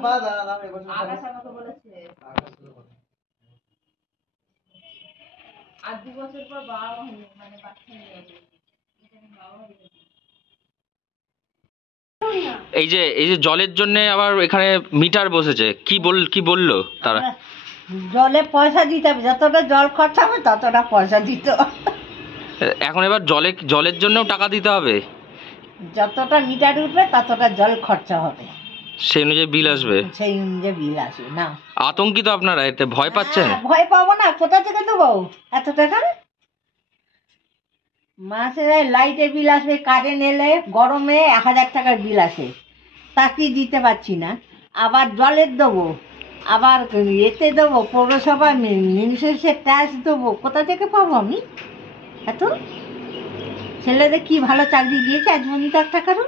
আকাশ আমাকে বলেছে আর 2 বছর পর বাবা হয়ে মানে বাচ্চা হয়ে যাবে। এই যে জলের জন্য আবার এখানে মিটার বসেছে, কি বললো তারা? জলে পয়সা দিতে হবে, যতটা জল খরচা হবে ততটা পয়সা দিতে হবে। এখন এবার জলের জন্যও টাকা দিতে হবে? যতটা মিটার উঠবে ততটা জল খরচা হবে, সেই অনুযায়ী বিল আসবে? সেই অনুযায়ী বিল আসবে। না আতঙ্কিত আপনারা? এতে ভয় পাচ্ছেন? ভয় পাবো না, কোথা থেকে দেবো এত টাকা? মাসে লাইটের বিল আসবে, কারেন্ট এলে গরমে 1000 টাকার বিল আসে, তা কি দিতে পারছি না। আবার জলের দেবো, আবার এতে দেবো, পৌরসভা মিউনিসিপ্যালিটির ট্যাক্স দেবো, কোথা থেকে পাবো আমি এত? ছেলেদের কি ভালো চাকরি দিয়েছে আজ পর্যন্ত একটা কারণ?